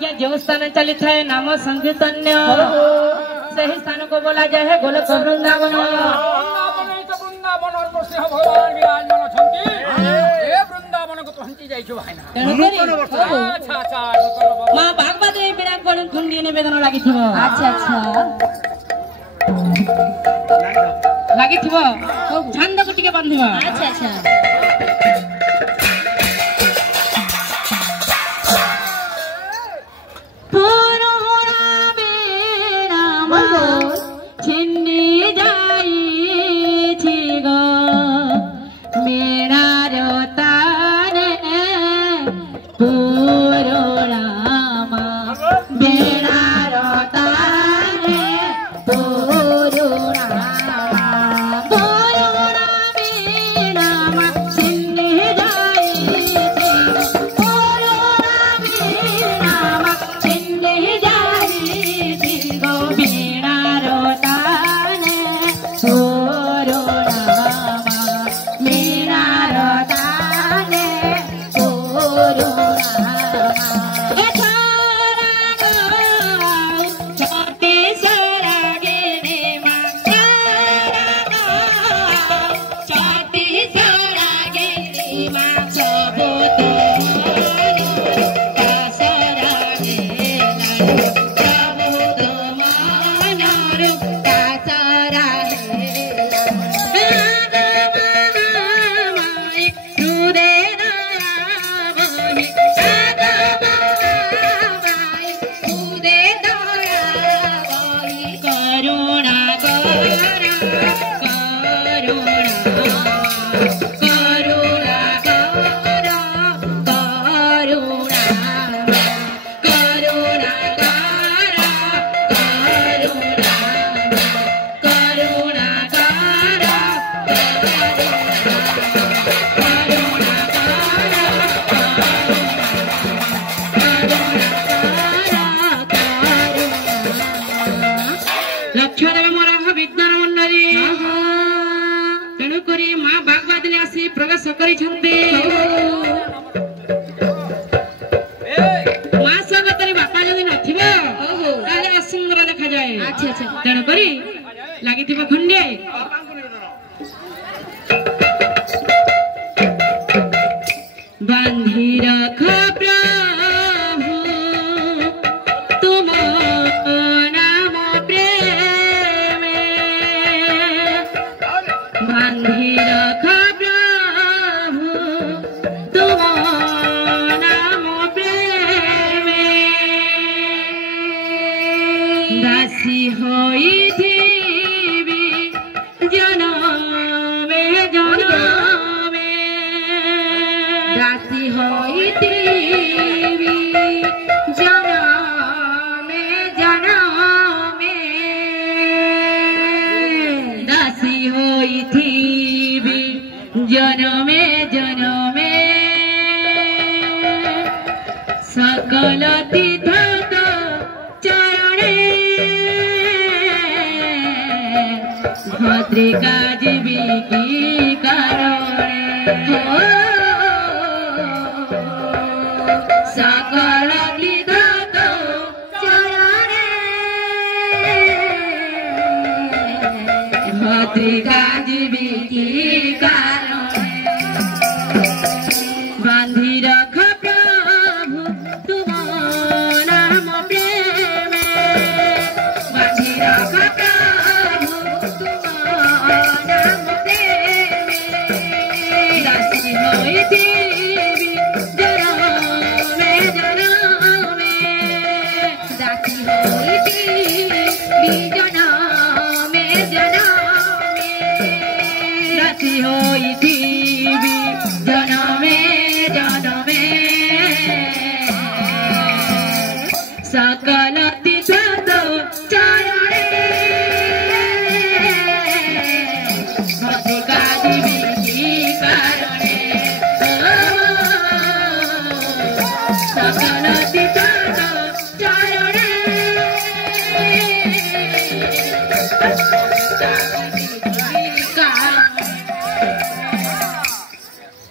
आज्ञा जो स्थान चली थाए नाम संकीर्तन्य से ही स्थान को बोला जाए गोलोक वृंदावन। माँ भागवत विराट बड़ खुंडी निवेदन लगी अच्छा अच्छा लगी छंद को टिके बांधिबा। अच्छा अच्छा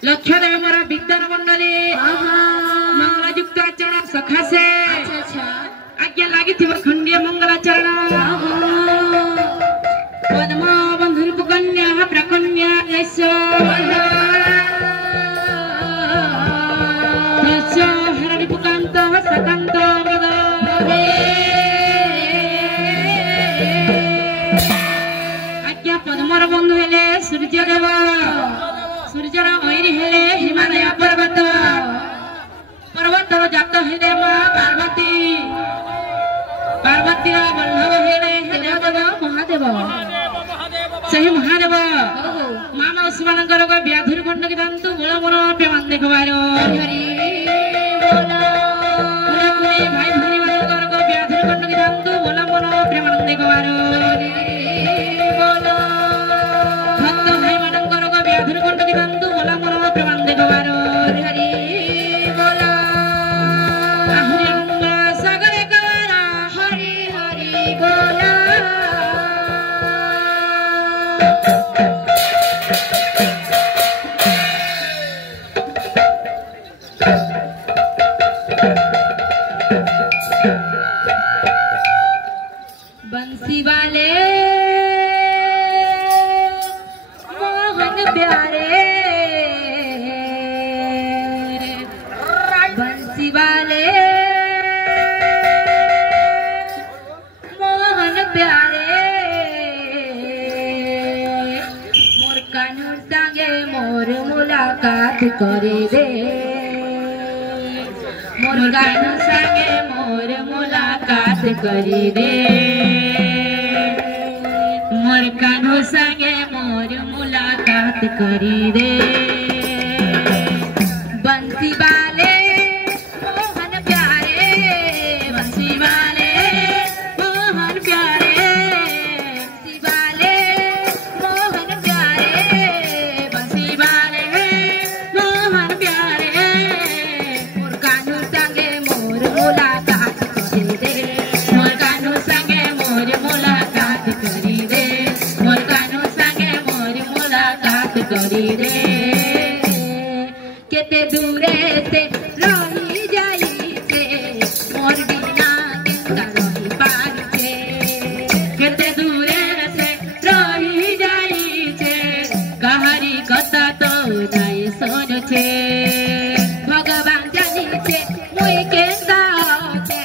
लक्ष्य देव मोर विद्यान मंडली मंगलयुक्त आचरण सखासे सकांत मद आज्ञा पद्मर बंधु हेले सूर्यदेव सूर्यर ऐरी हेले हिमालय पर्वत पर्वत जात हेले माँ पार्वती पार्वती बल्लभ हेले देव महादेव सही महादेव माँ माउसी मानकर व्याधि खंडकी दांतु गोल मोर प्रेमान देखबार भाई भाई मानकर व्याधि खंडकी दांतु गोल मोर प्रेमान देखबार भक्त भाई मानकर व्याधि खंडकी दांतु गोल मोर प्रेमान देखबार सागरे कवारा हरि हरि बोला बंसी वाले मोहन प्यारे बंसी वाले मोहन प्यारे मोर कानूर संगे मोर मुलाकात करे दे मोर कानूर संगे मोर मुलाकात करे दे मोर कानू संगे मोर मुलाकात करी दे बंसी वाले मोहन प्यारे बंसी वाले मोहन प्यारे बंसी वाले मोहन प्यारे बंसी वाले मोहन प्यारे मोर कानू संगे मोर मुलाकात करी दे मोर कानू संगे मोर मुलाकात करी दे मोर कानू संगे मोर मुलाकात करी दे केते दूरे से रही जाई छे मोर बिना केता रही पार छे केते दूरे से रही जाई छे कहारी कथा तो नाई सुन छे भगवान जानी छे मुई केता छे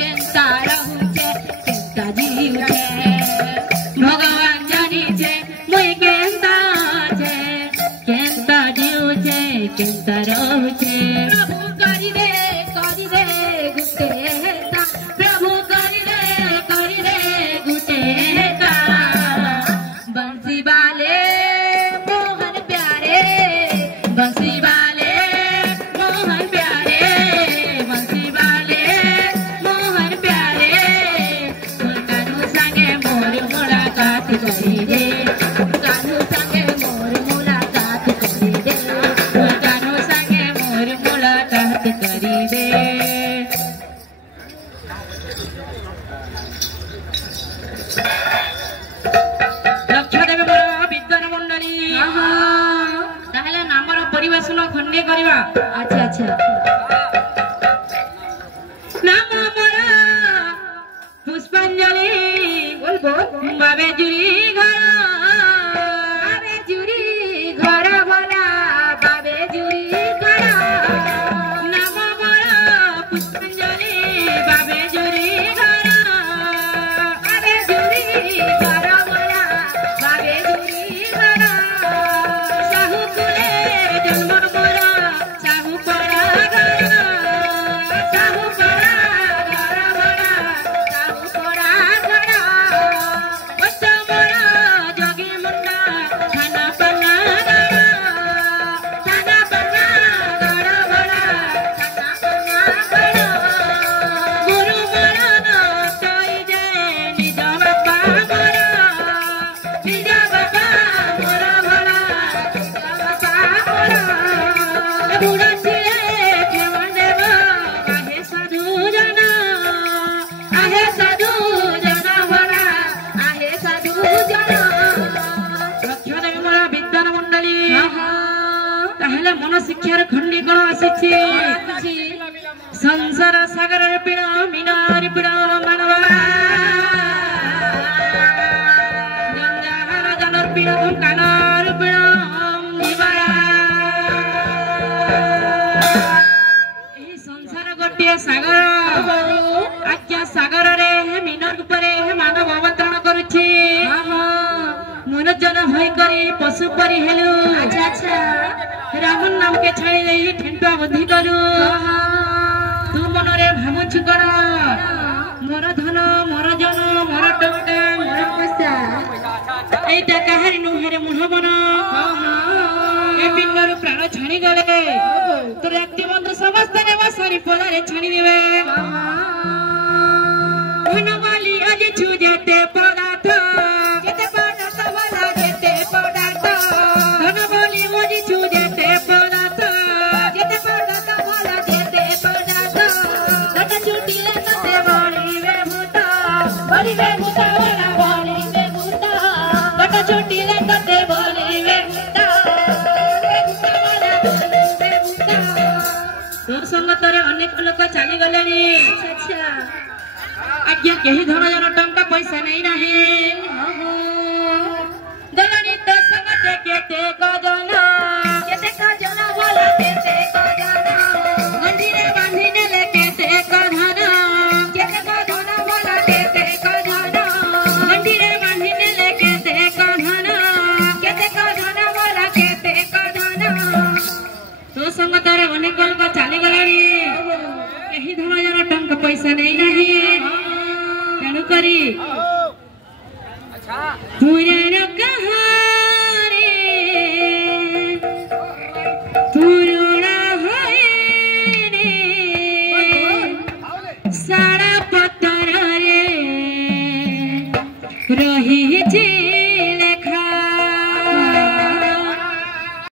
केता रहू छे केता जीव छे भगवान जानी छे मुई केता छे केता जीव छे केता रहू छे प्रभु करी दे गुटेता प्रभु करी दे गुटेता बंसी वाले मोहन प्यारे बंसी वाले मोहन प्यारे बंसी वाले मोहन प्यारे मोर कानू संगे मोर मुलाकात करी दे कानू संगे मोर मुलाकात करी दे मोर कानू संगे मोर मुलाकात करी दे लक्ष्य देवे मोर विद्वान मंडली ताहले नामर परिवेशन खंडे करवा अच्छा अच्छा नाम मोर पुष्पांजलि बोल बोल बाबे जुरी घर बोला बाबे जुरी घर नाम मोर पुष्पांजलि बाबे जुरी घर बाबे जुरी घर बोला बाबे जुरी घर साहू कुले जन्म मोर साहू परा घर साहू परा घर बोला साहू परा घर बच्च मोर जगी मुंडा थाना पन्ना घर थाना पन्ना घर बोला थाना पन्ना घर गुरु मोर न कई जे निज बापा मोर निज बापा मोर भला निज बापा मोर बुढ़ा छिए केवन देव आहे साधु जन भला आहे साधु जन लक्ष्य देवी मोर विद्वान मंडली ताहले मन शिक्षार खंडीकरण आसी संसार सागर पीड़ मीनार पीड़ मानवा जंजाल जनर पीड़ कानार पीड़ संसार गोटे सागर आज्ञा सागर रे मीन रूपरे मानव अवतरण करुछि मनोजन भय करी पशु परी हेलु राम नाम के छाड़ी दे ठेंटुआ बुद्धि करू तू मन रे भामुछु कण मोर धन मोर जन मोर टंका मोर पैसा एटा काहारी नुहेरे मुहबन ए पिंडर प्राण छाणी गले तोर अक्ति बंधु समस्त नेवा सारी पदारे छाणी देवे धनमाली आज छु जेते पदार्थ जेते पदार्थ वाला जेते पदार्थ धनमाली आज छु जेते पदार्थ जेते पदार्थ वाला जेते पदार्थ तट छुटीले तते बळीवे भूत वाला बळीवे भूत तट छुटीले तते बळीवे भूत तोर संगतरे अनेक लोक चली गलेनी आज्ञा केही धन जन टंका पैसा नहीं रहे दलनी तो संगते केते कजन बोला केते कजन मंदिरे बांधी नेले केते कधन बोला केते कजन मंदिरे बांधी नेले केते कधन बोला केते कधन तो संगतरे अनेक लोक चली गलेनी केही धन जन टंका पैसा नहीं रहे तेणु करी पुराण कहा